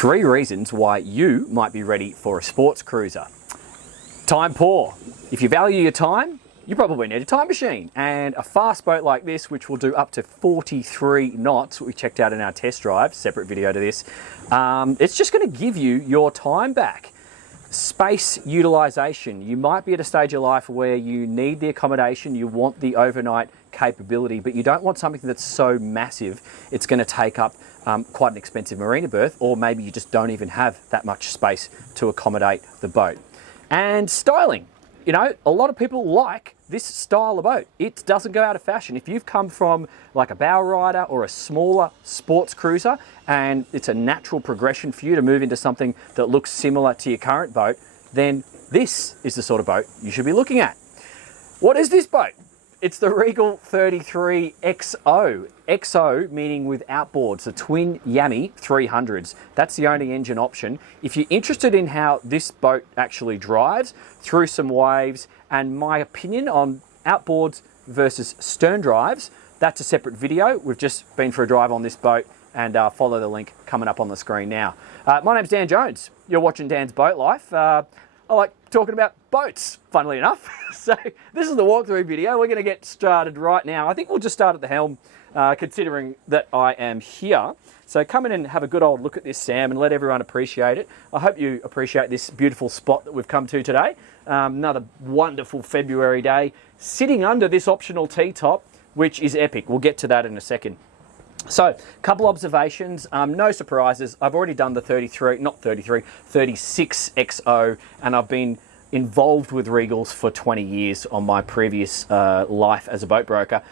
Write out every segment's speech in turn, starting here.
3 reasons why you might be ready for a sports cruiser. Time poor. If you value your time, you probably need a time machine. And a fast boat like this, which will do up to 43 knots, we checked out in our test drive, separate video to this, it's just going to give you your time back. Space utilization. You might be at a stage of life where you need the accommodation, you want the overnight capability, but you don't want something that's so massive it's going to take up quite an expensive marina berth, or maybe you just don't even have that much space to accommodate the boat. And styling. You know, a lot of people like this style of boat. It doesn't go out of fashion. If you've come from like a bow rider or a smaller sports cruiser and it's a natural progression for you to move into something that looks similar to your current boat, then this is the sort of boat you should be looking at. What is this boat? It's the Regal 33 XO. XO meaning with outboards, the twin Yami 300s. That's the only engine option. If you're interested in how this boat actually drives through some waves and my opinion on outboards versus stern drives, that's a separate video. We've just been for a drive on this boat, and follow the link coming up on the screen now. My name's Dan Jones. You're watching Dan's Boat Life. I like talking about boats, funnily enough. So this is the walkthrough video. We're going to get started right now. I think we'll just start at the helm, considering that I am here. So come in and have a good old look at this, Sam, and let everyone appreciate it. I hope you appreciate this beautiful spot that we've come to today. Another wonderful February day, sitting under this optional T-top, which is epic. We'll get to that in a second. So, a couple observations, no surprises. I've already done the 36 XO, and I've been involved with Regals for 20 years on my previous life as a boat broker.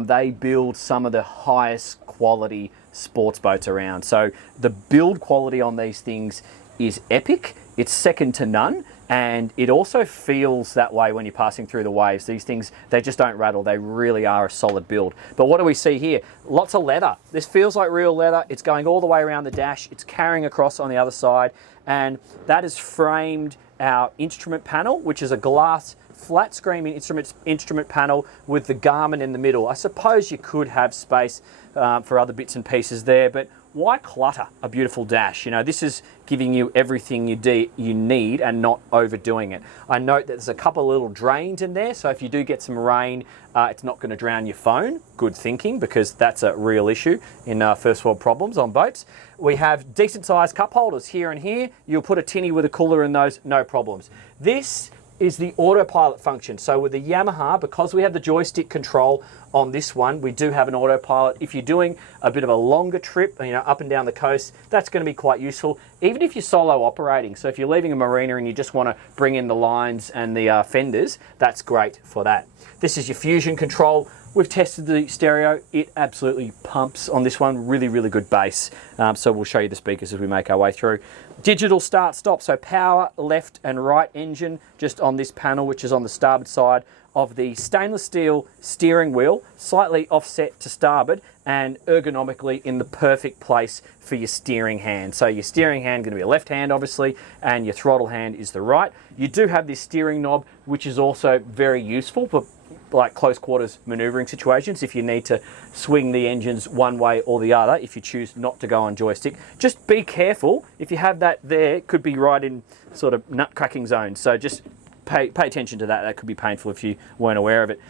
They build some of the highest quality sports boats around. So the build quality on these things is epic. It's second to none. And it also feels that way when you're passing through the waves. These things, they just don't rattle. They really are a solid build. But what do we see here? Lots of leather. This feels like real leather. It's going all the way around the dash. It's carrying across on the other side. And that has framed our instrument panel, which is a glass flat screen instrument panel with the Garmin in the middle. I suppose you could have space for other bits and pieces there, but why clutter a beautiful dash? You know, this is giving you everything you need and not overdoing it. I note that there's a couple of little drains in there, so if you do get some rain, it's not going to drown your phone. Good thinking, because that's a real issue in first world problems on boats. We have decent sized cup holders here and here. You'll put a tinny with a cooler in those, no problems. This is the autopilot function. So with the Yamaha, because we have the joystick control on this one, we do have an autopilot. If you're doing a bit of a longer trip, you know, up and down the coast, that's going to be quite useful, even if you're solo operating. So if you're leaving a marina and you just want to bring in the lines and the fenders, that's great for that. This is your fusion control. We've tested the stereo. It absolutely pumps on this one. Really, really good bass. So we'll show you the speakers as we make our way through. Digital start-stop, so power, left and right engine just on this panel, which is on the starboard side of the stainless steel steering wheel, slightly offset to starboard and ergonomically in the perfect place for your steering hand. So your steering hand going to be a left hand, obviously, and your throttle hand is the right. You do have this steering knob, which is also very useful for like close quarters maneuvering situations, if you need to swing the engines one way or the other, if you choose not to go on joystick. Just be careful, if you have that there, it could be right in sort of nut cracking zone, so just pay attention to that. That could be painful if you weren't aware of it.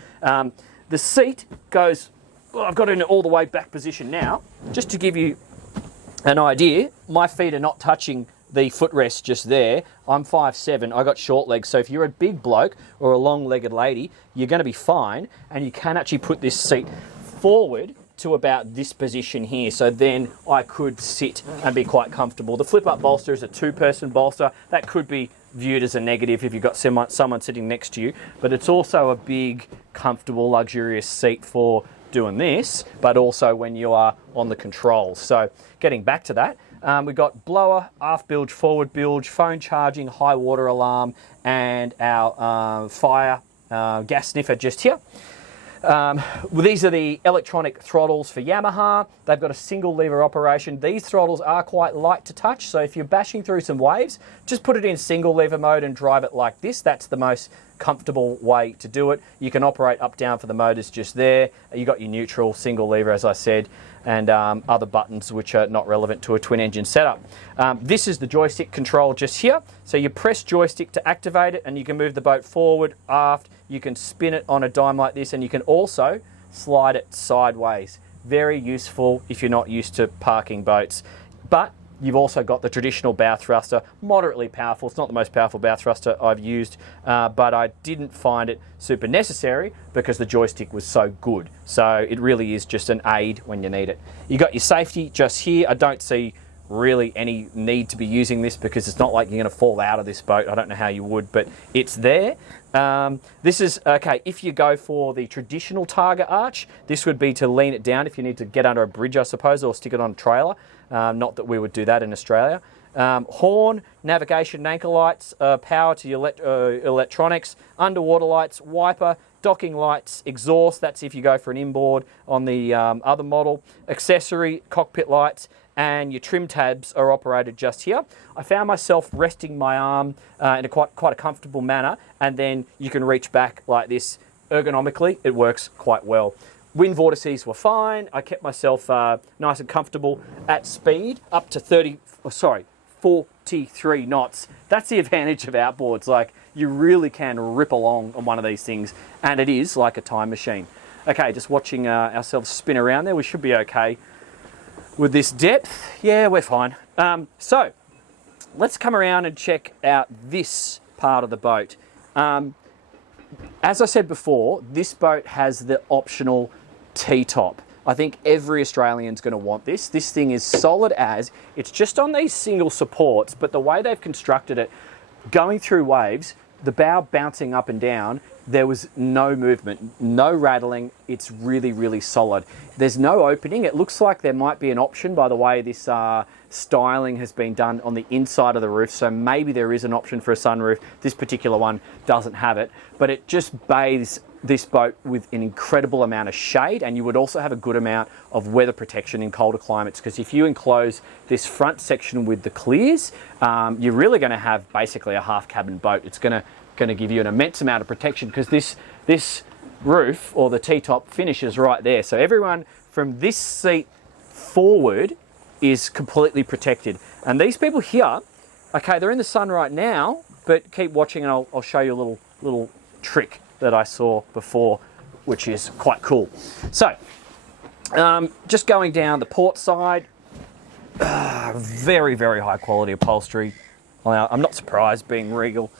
The seat goes, well, I've got it in all the way back position now, just to give you an idea. My feet are not touching the footrest just there. I'm 5'7", I got short legs, so if you're a big bloke or a long-legged lady, you're going to be fine, and you can actually put this seat forward to about this position here, so then I could sit and be quite comfortable. The flip-up bolster is a 2-person bolster. That could be viewed as a negative if you've got someone sitting next to you, but it's also a big, comfortable, luxurious seat for doing this, but also when you are on the controls. So getting back to that, we've got blower, aft bilge, forward bilge, phone charging, high water alarm, and our fire gas sniffer just here. Well, these are the electronic throttles for Yamaha. They've got a single lever operation. These throttles are quite light to touch, so if you're bashing through some waves, just put it in single lever mode and drive it like this. That's the most comfortable way to do it. You can operate up down for the motors just there. You got your neutral single lever, as I said. and other buttons which are not relevant to a twin engine setup. This is the joystick control just here. So you press joystick to activate it and you can move the boat forward, aft, you can spin it on a dime like this, and you can also slide it sideways. Very useful if you're not used to parking boats. But you've also got the traditional bow thruster, moderately powerful. It's not the most powerful bow thruster I've used, but I didn't find it super necessary because the joystick was so good. So it really is just an aid when you need it. You got your safety just here. I don't see really any need to be using this because it's not like you're going to fall out of this boat. I don't know how you would, but it's there. This is, okay, if you go for the traditional Targa arch, this would be to lean it down if you need to get under a bridge, I suppose, or stick it on a trailer. Not that we would do that in Australia. Horn, navigation, anchor lights, power to your electronics, underwater lights, wiper, docking lights, exhaust, that's if you go for an inboard on the other model, accessory, cockpit lights, and your trim tabs are operated just here. I found myself resting my arm in a quite a comfortable manner, and then you can reach back like this. Ergonomically, it works quite well. Wind vortices were fine. I kept myself nice and comfortable at speed, up to 43 knots. That's the advantage of outboards. Like, you really can rip along on one of these things, and it is like a time machine. Okay, just watching ourselves spin around there. We should be okay with this depth. Yeah, we're fine. So let's come around and check out this part of the boat. As I said before, this boat has the optional T-top. I think every Australian's going to want this. This thing is solid as, it's just on these single supports, but the way they've constructed it, going through waves, the bow bouncing up and down, there was no movement, no rattling. It's really, really solid. There's no opening. It looks like there might be an option by the way this styling has been done on the inside of the roof. So maybe there is an option for a sunroof. This particular one doesn't have it, but it just bathes this boat with an incredible amount of shade, and you would also have a good amount of weather protection in colder climates, because if you enclose this front section with the clears, you're really going to have basically a half cabin boat. It's going to give you an immense amount of protection, because this roof, or the T-top, finishes right there. So everyone from this seat forward is completely protected. And these people here, okay, they're in the sun right now, but keep watching and I'll show you a little trick that I saw before, which is quite cool. So, just going down the port side, very, very high quality upholstery. Well, I'm not surprised, being Regal.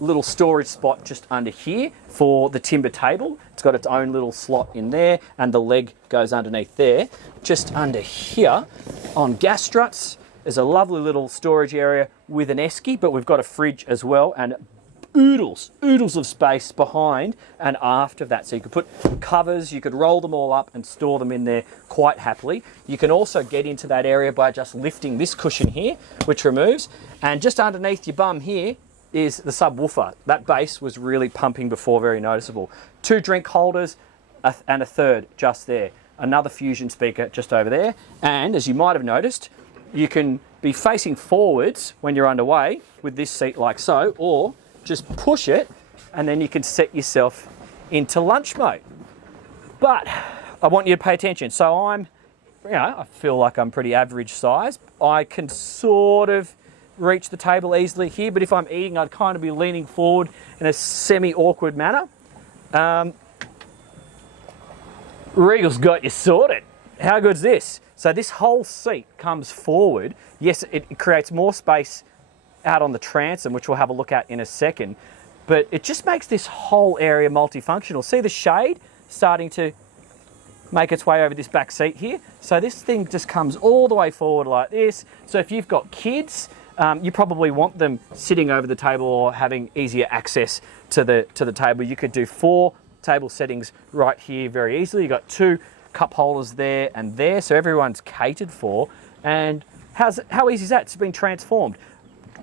Little storage spot just under here for the timber table. It's got its own little slot in there, and the leg goes underneath there. Just under here on gas struts, there's a lovely little storage area with an esky, but we've got a fridge as well, and oodles of space behind and aft of that. So you could put covers, you could roll them all up and store them in there quite happily. You can also get into that area by just lifting this cushion here, which removes, and just underneath your bum here is the subwoofer. That bass was really pumping before, very noticeable. 2 drink holders and a third just there. Another Fusion speaker just over there. And as you might have noticed, you can be facing forwards when you're underway with this seat like so, or just push it and then you can set yourself into lunch mode. But I want you to pay attention. So I feel like I'm pretty average size. I can sort of reach the table easily here, but if I'm eating, I'd kind of be leaning forward in a semi-awkward manner. Regal's got you sorted. How good's this? So this whole seat comes forward. Yes, it creates more space out on the transom, which we'll have a look at in a second, but it just makes this whole area multifunctional. See the shade starting to make its way over this back seat here? So this thing just comes all the way forward like this. So if you've got kids, you probably want them sitting over the table or having easier access to the table. You could do 4 table settings right here very easily. You've got 2 cup holders there and there, so everyone's catered for. And how easy is that? It's been transformed.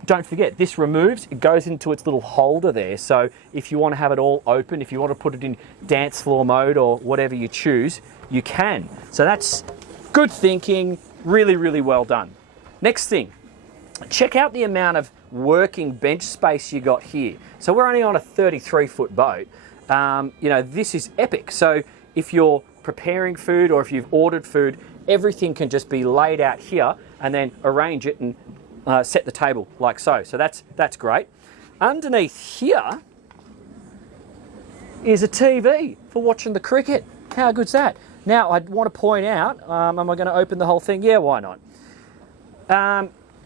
Don't forget, this removes, it goes into its little holder there. So if you want to have it all open, if you want to put it in dance floor mode or whatever you choose, you can. So that's good thinking, really, really well done. Next thing, check out the amount of working bench space you got here. So we're only on a 33-foot boat. This is epic. So if you're preparing food or if you've ordered food, everything can just be laid out here and then arrange it and set the table like so. So that's great. Underneath here is a TV for watching the cricket. How good's that? Now, I want to point out, am I going to open the whole thing? Yeah, why not?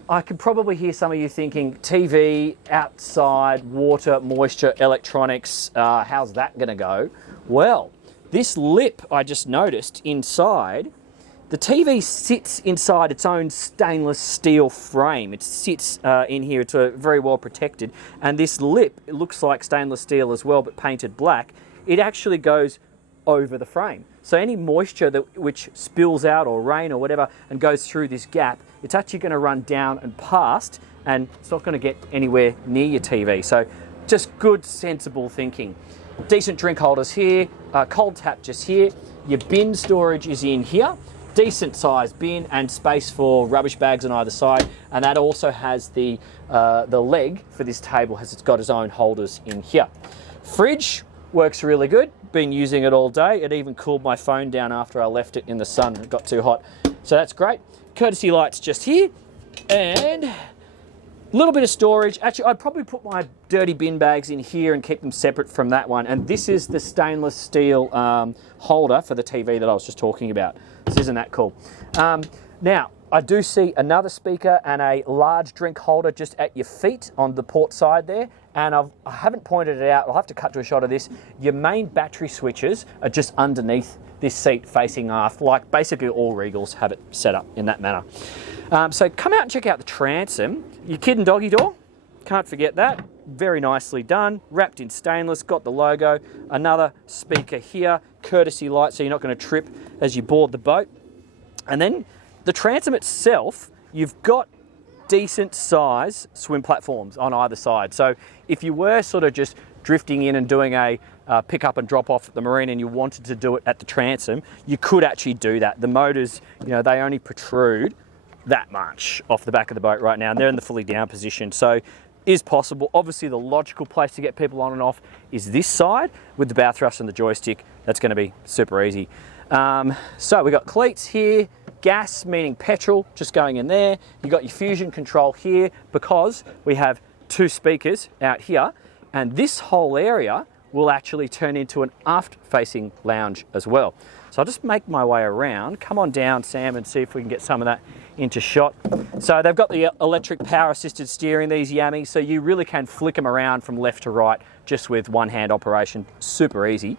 I can probably hear some of you thinking, TV, outside, water, moisture, electronics, how's that going to go? Well, this lip I just noticed inside, the TV sits inside its own stainless steel frame. It sits in here, it's very well protected. And this lip, it looks like stainless steel as well, but painted black. It actually goes over the frame. So any moisture which spills out or rain or whatever and goes through this gap, it's actually going to run down and past and it's not going to get anywhere near your TV. So just good, sensible thinking. Decent drink holders here, cold tap just here. Your bin storage is in here. Decent sized bin and space for rubbish bags on either side. And that also has the leg for this table, it's got its own holders in here. Fridge works really good. Been using it all day. It even cooled my phone down after I left it in the sun. It got too hot. So that's great. Courtesy lights just here. And a little bit of storage. Actually, I'd probably put my dirty bin bags in here and keep them separate from that one. And this is the stainless steel holder for the TV that I was just talking about. So isn't that cool? Now, I do see another speaker and a large drink holder just at your feet on the port side there. And I haven't pointed it out. I'll have to cut to a shot of this. Your main battery switches are just underneath this seat facing aft, like basically all Regals have it set up in that manner. So come out and check out the transom. Your kid and doggy door, can't forget that. Very nicely done, wrapped in stainless, got the logo. Another speaker here, courtesy light so you're not going to trip as you board the boat. And then the transom itself, you've got decent size swim platforms on either side. So if you were sort of just drifting in and doing a pick up and drop off at the marina and you wanted to do it at the transom, you could actually do that. The motors, you know, they only protrude that much off the back of the boat right now and they're in the fully down position. So is possible. Obviously the logical place to get people on and off is this side with the bow thrust and the joystick. That's going to be super easy. So we've got cleats here, gas meaning petrol just going in there. You've got your fusion control here because we have two speakers out here and this whole area will actually turn into an aft facing lounge as well. So I'll just make my way around, come on down Sam and see if we can get some of that into shot. So they've got the electric power assisted steering, these yammies, so you really can flick them around from left to right just with one hand operation, super easy.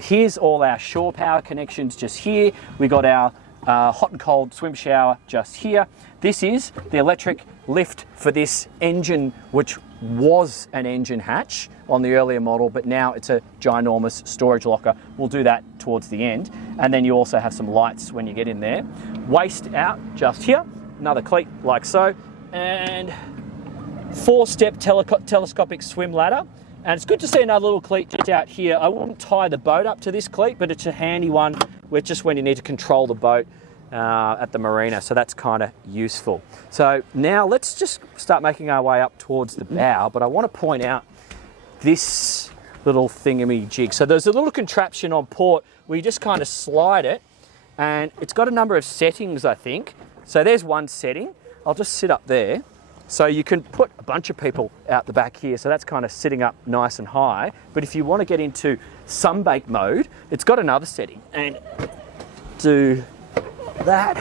Here's all our shore power connections just here. We got our hot and cold swim shower just here. This is the electric lift for this engine, which was an engine hatch on the earlier model, but now it's a ginormous storage locker. We'll do that towards the end. And then you also have some lights when you get in there. Waist out just here, another cleat like so, and 4-step telescopic swim ladder. And it's good to see another little cleat just out here. I wouldn't tie the boat up to this cleat, but it's a handy one with just when you need to control the boat at the marina, so that's kind of useful. So now let's just start making our way up towards the bow, but I want to point out this little thingamajig. So there's a little contraption on port where you just kind of slide it, and it's got a number of settings, I think. So there's one setting. I'll just sit up there. So you can put a bunch of people out the back here, so that's kind of sitting up nice and high. But if you want to get into sunbake mode, it's got another setting. And do that.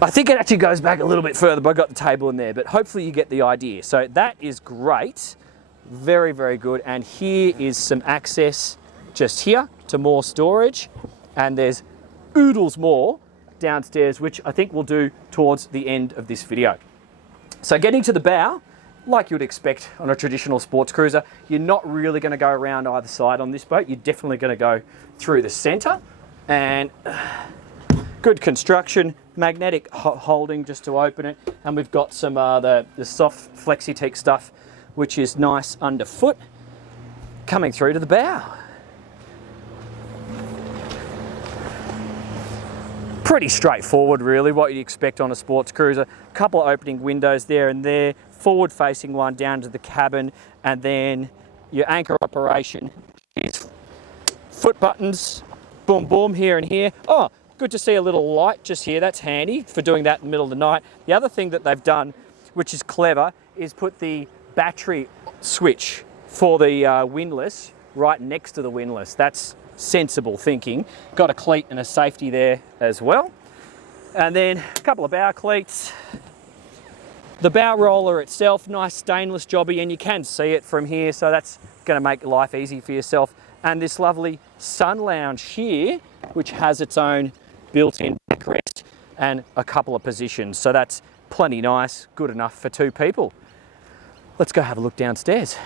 I think it actually goes back a little bit further, but I've got the table in there, but hopefully you get the idea. So that is great. Very, very good. And here is some access just here to more storage. And there's oodles more downstairs, which I think we'll do towards the end of this video. So getting to the bow, like you would expect on a traditional sports cruiser, you're not really going to go around either side on this boat. You're definitely going to go through the center. And good construction, magnetic holding just to open it. And we've got some the soft Flexi-Teak stuff, which is nice underfoot, coming through to the bow. Pretty straightforward really, what you'd expect on a sports cruiser. A couple of opening windows there and there, forward facing one down to the cabin, and then your anchor operation is foot buttons, boom, boom, here and here. Oh, good to see a little light just here. That's handy for doing that in the middle of the night. The other thing that they've done, which is clever, is put the battery switch for the windlass right next to the windlass. That's sensible thinking. Got a cleat and a safety there as well. And then a couple of bow cleats. The bow roller itself, nice stainless jobby, and you can see it from here, so that's going to make life easy for yourself. And this lovely sun lounge here, which has its own built-in backrest and a couple of positions. So that's plenty nice, good enough for 2 people. Let's go have a look downstairs.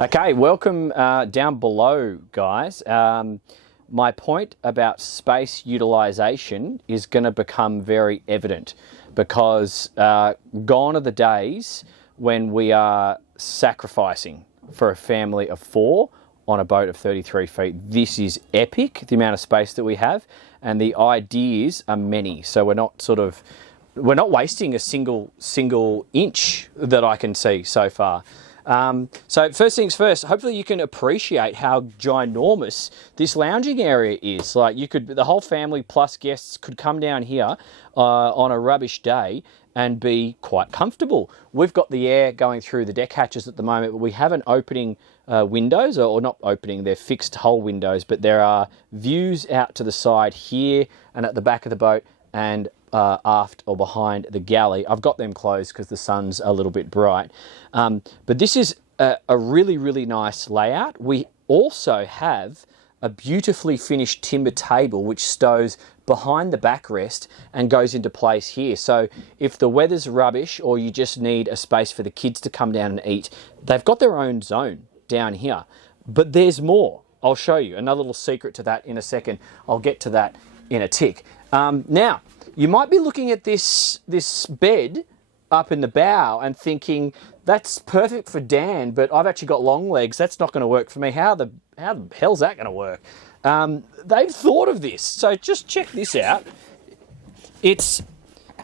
Okay, welcome down below, guys. My point about space utilization is going to become very evident, because gone are the days when we are sacrificing for a family of 4 on a boat of 33 feet. This is epic, the amount of space that we have, and the ideas are many. So we're not wasting a single inch that I can see so far. So first things first, hopefully you can appreciate how ginormous this lounging area is. Like, the whole family plus guests could come down here on a rubbish day and be quite comfortable. We've got the air going through the deck hatches at the moment, but we haven't opening windows, or not opening, they're fixed hull windows, but there are views out to the side here and at the back of the boat and aft or behind the galley. I've got them closed because the sun's a little bit bright. But this is a really, really nice layout. We also have a beautifully finished timber table which stows behind the backrest and goes into place here. So if the weather's rubbish or you just need a space for the kids to come down and eat, they've got their own zone down here. But there's more. I'll show you another little secret to that in a second. I'll get to that in a tick. Now, you might be looking at this bed up in the bow and thinking, that's perfect for Dan, but I've actually got long legs. That's not going to work for me. How the hell's that going to work? They've thought of this. So just check this out. It's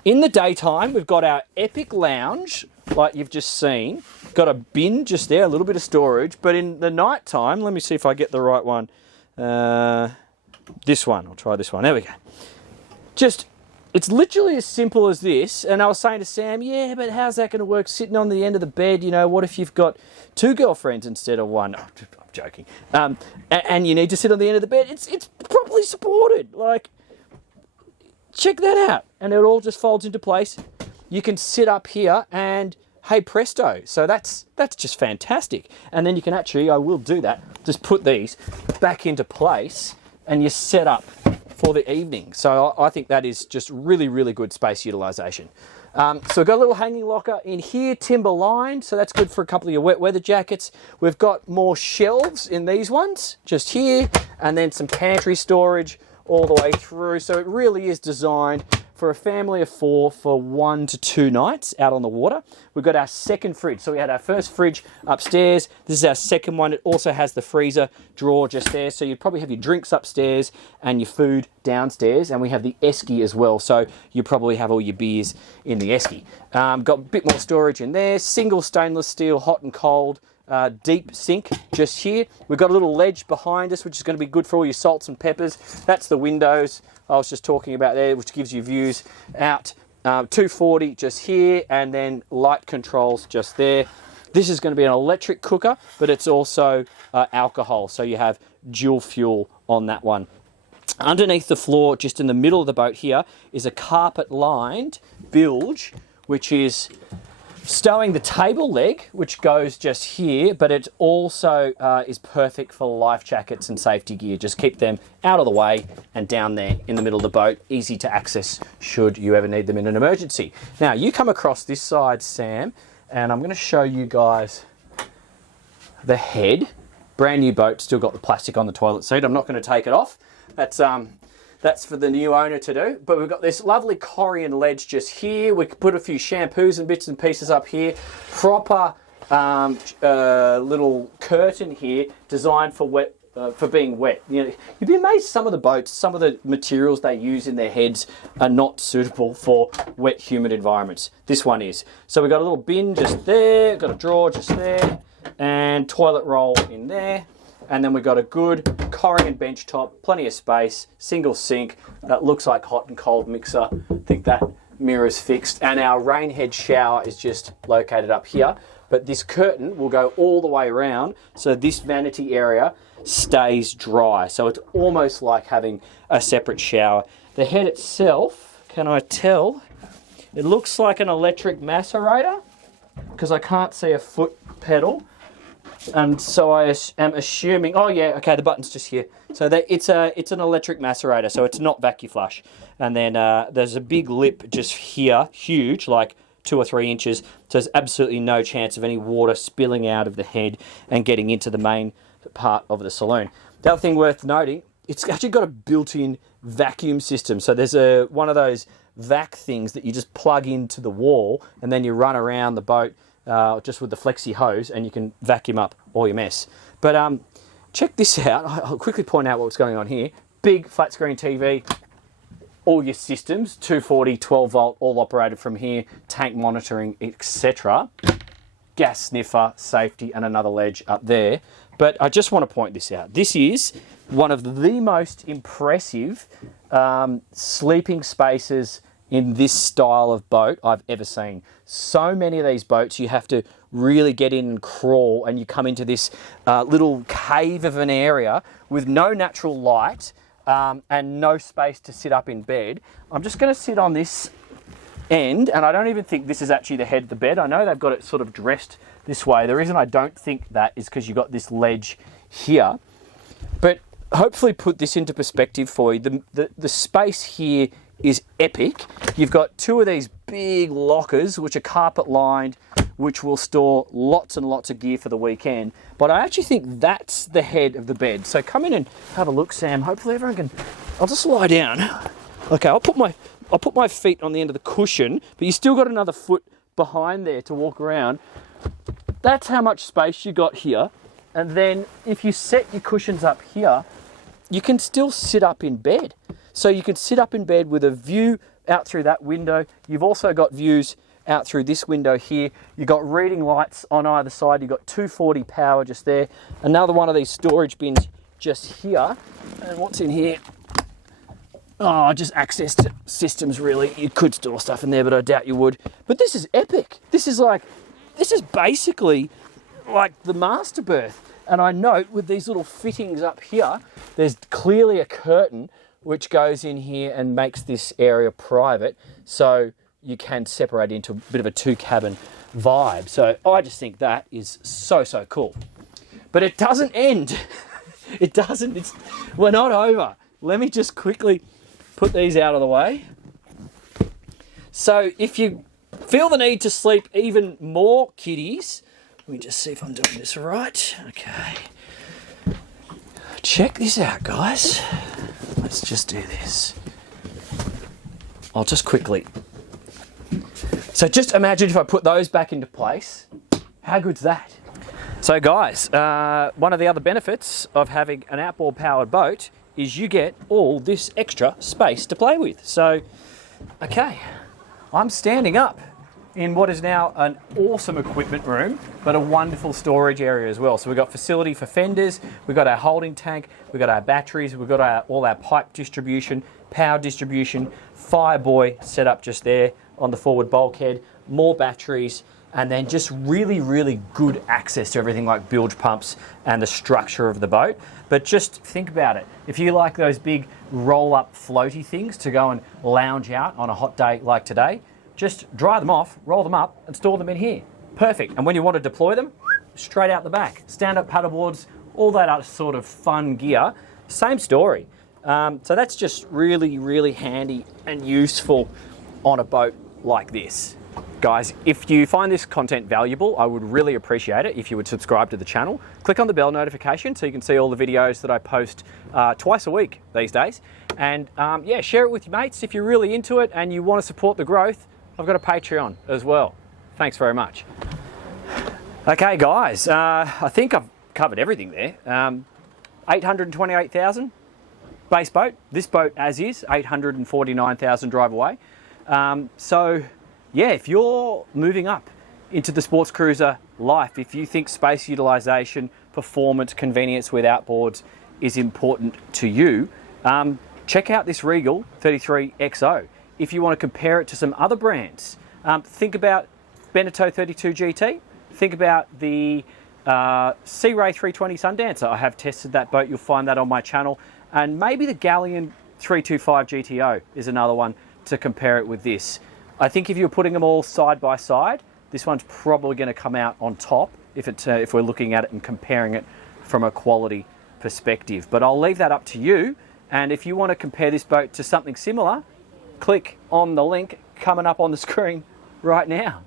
in the daytime. We've got our epic lounge, like you've just seen. Got a bin just there, a little bit of storage. But in the night time, let me see if I get the right one. This one. I'll try this one. There we go. It's literally as simple as this. And I was saying to Sam, yeah, but how's that going to work sitting on the end of the bed? You know, what if you've got 2 girlfriends instead of 1? Oh, I'm joking. And you need to sit on the end of the bed. It's properly supported. Like, check that out. And it all just folds into place. You can sit up here and, hey, presto. So that's just fantastic. And then you can actually, I will do that, just put these back into place and you're set up for the evening. So I think that is just really, really good space utilization. So we've got a little hanging locker in here, timber lined, so that's good for a couple of your wet weather jackets. We've got more shelves in these ones, just here, and then some pantry storage all the way through. So it really is designed for a family of 4 for 1 to 2 nights out on the water. We've got our second fridge. So we had our first fridge upstairs. This is our second one. It also has the freezer drawer just there. So you probably have your drinks upstairs and your food downstairs. And we have the esky as well. So you probably have all your beers in the esky. Got a bit more storage in there. Single stainless steel, hot and cold. Deep sink just here. We've got a little ledge behind us, which is going to be good for all your salts and peppers. That's the windows I was just talking about there, which gives you views out. 240 just here, and then light controls just there. This is going to be an electric cooker, but it's also alcohol, so you have dual fuel on that one. Underneath the floor, just in the middle of the boat here, is a carpet-lined bilge, which is stowing the table leg, which goes just here, but it also is perfect for life jackets and safety gear. Just keep them out of the way and down there in the middle of the boat, easy to access should you ever need them in an emergency. Now, you come across this side, Sam, and I'm going to show you guys the head. Brand new boat, still got the plastic on the toilet seat. I'm not going to take it off. That's for the new owner to do. But we've got this lovely Corian ledge just here. We could put a few shampoos and bits and pieces up here. Proper little curtain here designed for wet, for being wet. You know, you'd be amazed some of the boats, some of the materials they use in their heads are not suitable for wet, humid environments. This one is. So we've got a little bin just there, got a drawer just there, and toilet roll in there. And then we've got a good Corrigan bench top, plenty of space, single sink. That looks like hot and cold mixer. I think that mirror's fixed. And our rain head shower is just located up here. But this curtain will go all the way around, so this vanity area stays dry. So it's almost like having a separate shower. The head itself, can I tell? It looks like an electric macerator because I can't see a foot pedal. And so I am assuming, oh yeah, okay, the button's just here. So it's an electric macerator, so it's not vacuum flush. And then there's a big lip just here, huge, like 2 or 3 inches. So there's absolutely no chance of any water spilling out of the head and getting into the main part of the saloon. The other thing worth noting, it's actually got a built-in vacuum system. So there's one of those vac things that you just plug into the wall and then you run around the boat just with the flexi hose and you can vacuum up all your mess. But check this out. I'll quickly point out what's going on here. Big flat screen TV, all your systems, 240, 12 volt, all operated from here, tank monitoring, etc. Gas sniffer, safety, and another ledge up there. But I just want to point this out. This is one of the most impressive sleeping spaces in this style of boat I've ever seen. So many of these boats, you have to really get in and crawl, and you come into this little cave of an area with no natural light and no space to sit up in bed. I'm just going to sit on this end, and I don't even think this is actually the head of the bed. I know they've got it sort of dressed this way. The reason I don't think that is because you've got this ledge here. But hopefully put this into perspective for you. The space here is epic. You've got 2 of these big lockers, which are carpet lined, which will store lots and lots of gear for the weekend. But I actually think that's the head of the bed. So come in and have a look, Sam. Hopefully everyone can... I'll just lie down. Okay, I'll put my feet on the end of the cushion, but you still got another foot behind there to walk around. That's how much space you got here. And then if you set your cushions up here, you can still sit up in bed. So you can sit up in bed with a view out through that window. You've also got views out through this window here. You've got reading lights on either side. You've got 240 power just there. Another one of these storage bins just here. And what's in here? Oh, just access to systems, really. You could store stuff in there, but I doubt you would. But this is epic. This is basically like the master berth. And I note with these little fittings up here, there's clearly a curtain which goes in here and makes this area private, so you can separate into a bit of a 2-cabin vibe. So I just think that is so, so cool. But it doesn't end. It doesn't. We're not over. Let me just quickly put these out of the way. So if you feel the need to sleep even more, kiddies, let me just see if I'm doing this right. Okay. Check this out, guys. Let's just do this. I'll just quickly. So just imagine if I put those back into place. How good's that? So guys, one of the other benefits of having an outboard powered boat is you get all this extra space to play with. So, okay, I'm standing up in what is now an awesome equipment room, but a wonderful storage area as well. So we've got facility for fenders, we've got our holding tank, we've got our batteries, we've got all our pipe distribution, power distribution, Fireboy set up just there on the forward bulkhead, more batteries, and then just really, really good access to everything like bilge pumps and the structure of the boat. But just think about it. If you like those big roll-up floaty things to go and lounge out on a hot day like today, just dry them off, roll them up, and store them in here. Perfect. And when you want to deploy them, straight out the back. Stand-up paddleboards, all that other sort of fun gear, same story. So that's just really, really handy and useful on a boat like this. Guys, if you find this content valuable, I would really appreciate it if you would subscribe to the channel. Click on the bell notification so you can see all the videos that I post twice a week these days. And yeah, share it with your mates if you're really into it and you want to support the growth. I've got a Patreon as well. Thanks very much. Okay, guys, I think I've covered everything there. 828,000 base boat. This boat as is, 849,000 drive away. So yeah, if you're moving up into the sports cruiser life. If you think space utilization, performance, convenience with outboards is important to you, check out this Regal 33XO. If you want to compare it to some other brands, think about Beneteau 32 GT, think about the Sea Ray 320 Sundancer. I have tested that boat, you'll find that on my channel. And maybe the Galleon 325 GTO is another one to compare it with this. I think if you're putting them all side by side, this one's probably going to come out on top if we're looking at it and comparing it from a quality perspective. But I'll leave that up to you. And if you want to compare this boat to something similar, click on the link coming up on the screen right now.